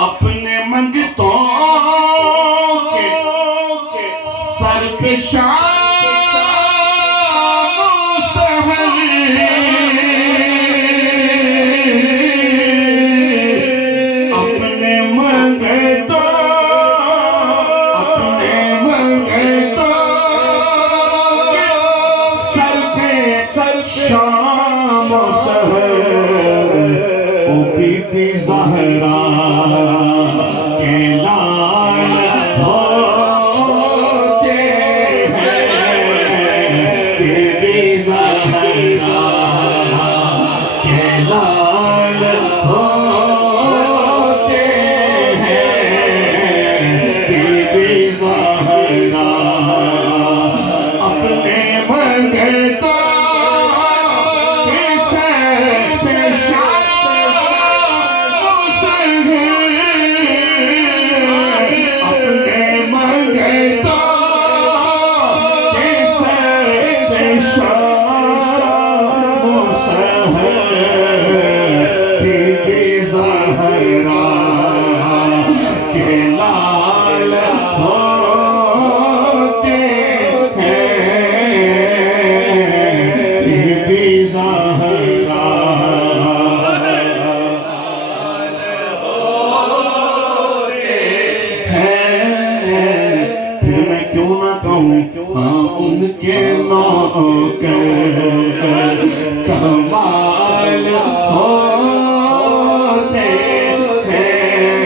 अपने मंगतों के सर पे अपने मंगतों के सर पे शाम सहर ओ बीबी ज़हरा के लाल होते हैं, बीबी ज़हरा के लाल होते हैं, बीबी ज़हरा अपने मंगतों के सर पे अपने मंगतों के सर पे शाम सहर बीबी ज़हरा के लाल होते हैं, बीबी ज़हरा फिर मैं क्यों ना कहूँ हाँ उनके नौकर कमाल होते हैं।